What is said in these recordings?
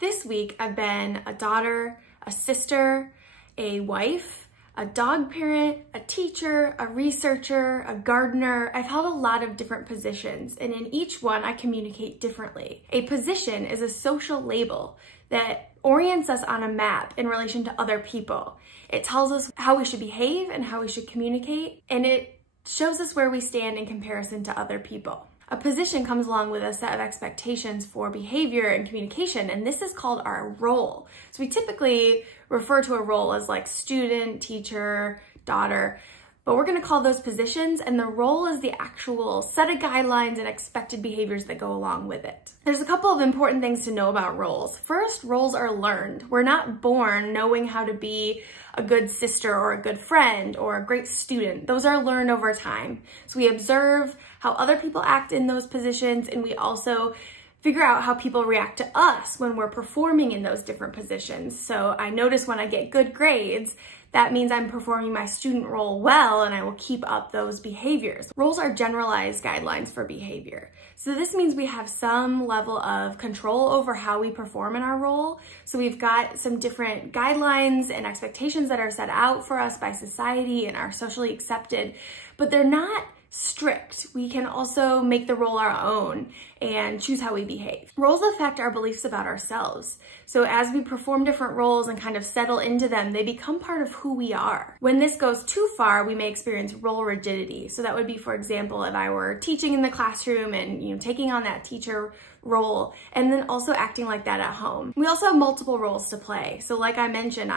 This week, I've been a daughter, a sister, a wife, a dog parent, a teacher, a researcher, a gardener. I've held a lot of different positions, and in each one, I communicate differently. A position is a social label that orients us on a map in relation to other people. It tells us how we should behave and how we should communicate, and it shows us where we stand in comparison to other people. A position comes along with a set of expectations for behavior and communication, and this is called our role. So we typically refer to a role as like student, teacher, daughter, but we're gonna call those positions, and the role is the actual set of guidelines and expected behaviors that go along with it. There's a couple of important things to know about roles. First, roles are learned. We're not born knowing how to be a good sister or a good friend or a great student. Those are learned over time. So we observe how other people act in those positions, and we also figure out how people react to us when we're performing in those different positions. So I notice when I get good grades, that means I'm performing my student role well, and I will keep up those behaviors. Roles are generalized guidelines for behavior. So this means we have some level of control over how we perform in our role. So we've got some different guidelines and expectations that are set out for us by society and are socially accepted, but they're not strict. We can also make the role our own and choose how we behave. Roles affect our beliefs about ourselves. So as we perform different roles and kind of settle into them, they become part of who we are. When this goes too far, we may experience role rigidity. So that would be, for example, if I were teaching in the classroom and taking on that teacher role and then also acting like that at home. We also have multiple roles to play. So like I mentioned,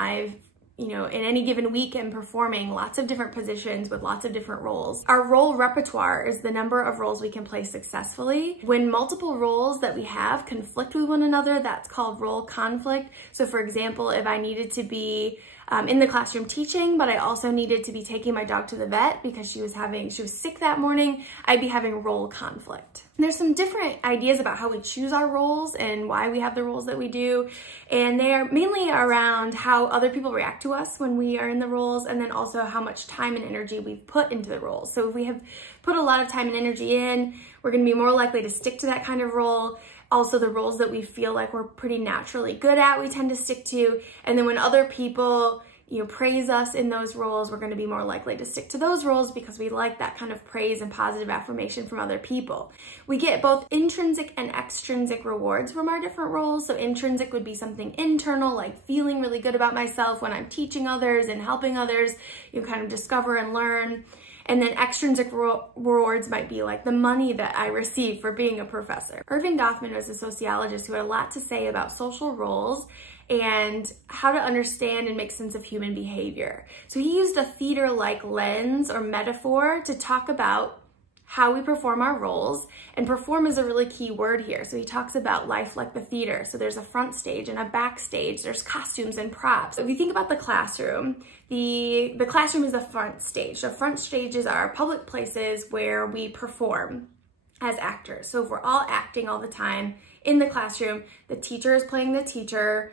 in any given week I'm performing lots of different positions with lots of different roles. Our role repertoire is the number of roles we can play successfully. When multiple roles that we have conflict with one another, that's called role conflict. So for example, if I needed to be in the classroom teaching, but I also needed to be taking my dog to the vet because she was sick that morning, I'd be having role conflict. And there's some different ideas about how we choose our roles and why we have the roles that we do. And they are mainly around how other people react to us when we are in the roles, and then also how much time and energy we've put into the roles. So if we have put a lot of time and energy in, we're gonna be more likely to stick to that kind of role. Also, the roles that we feel like we're pretty naturally good at, we tend to stick to. And then when other people, praise us in those roles, we're going to be more likely to stick to those roles because we like that kind of praise and positive affirmation from other people. We get both intrinsic and extrinsic rewards from our different roles. So intrinsic would be something internal, like feeling really good about myself when I'm teaching others and helping others, kind of discover and learn. And then extrinsic rewards might be like the money that I receive for being a professor. Goffman was a sociologist who had a lot to say about social roles and how to understand and make sense of human behavior. So he used a theater-like lens or metaphor to talk about how we perform our roles, and perform is a really key word here. So he talks about life like the theater. So there's a front stage and a backstage, there's costumes and props. So if you think about the classroom, the classroom is the front stage. So front stages are public places where we perform as actors. So if we're all acting all the time in the classroom, the teacher is playing the teacher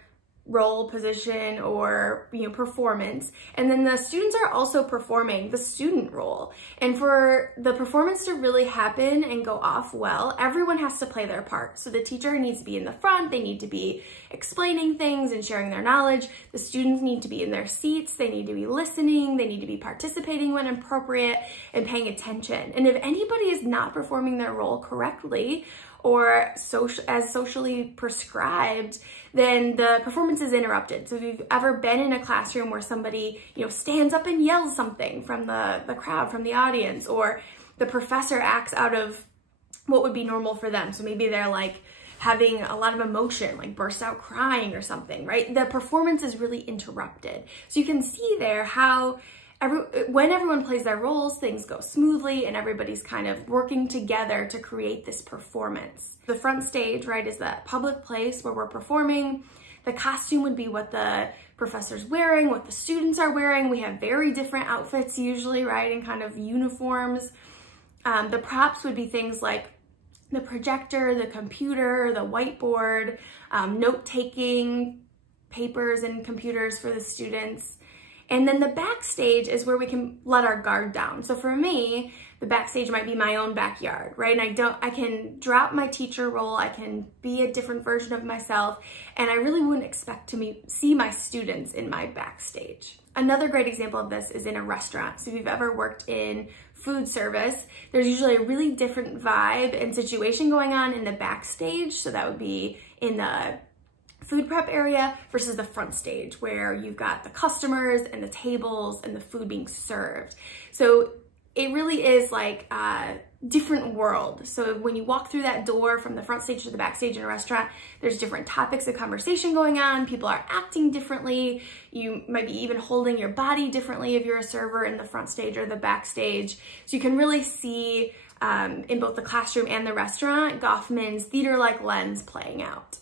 role, position, or performance, and then the students are also performing the student role. And for the performance to really happen and go off well, everyone has to play their part. So the teacher needs to be in the front, they need to be explaining things and sharing their knowledge. The students need to be in their seats, they need to be listening, they need to be participating when appropriate and paying attention. And if anybody is not performing their role correctly or as socially prescribed, then the performance is interrupted. So if you've ever been in a classroom where somebody, stands up and yells something from the crowd, from the audience, or the professor acts out of what would be normal for them. So maybe they're like having a lot of emotion, like burst out crying or something, right? The performance is really interrupted. So you can see there how when everyone plays their roles, things go smoothly and everybody's kind of working together to create this performance. The front stage, right, is that public place where we're performing. The costume would be what the professor's wearing, what the students are wearing. We have very different outfits usually, right, and kind of uniforms. The props would be things like the projector, the computer, the whiteboard, note-taking papers and computers for the students. And then the backstage is where we can let our guard down. So for me, the backstage might be my own backyard, right? And I can drop my teacher role, I can be a different version of myself, and I really wouldn't expect to see my students in my backstage. Another great example of this is in a restaurant. So if you've ever worked in food service, there's usually a really different vibe and situation going on in the backstage. So that would be in the food prep area versus the front stage where you've got the customers and the tables and the food being served. So it really is like a different world. So when you walk through that door from the front stage to the backstage in a restaurant, there's different topics of conversation going on. People are acting differently. You might be even holding your body differently if you're a server in the front stage or the backstage. So you can really see in both the classroom and the restaurant, Goffman's theater-like lens playing out.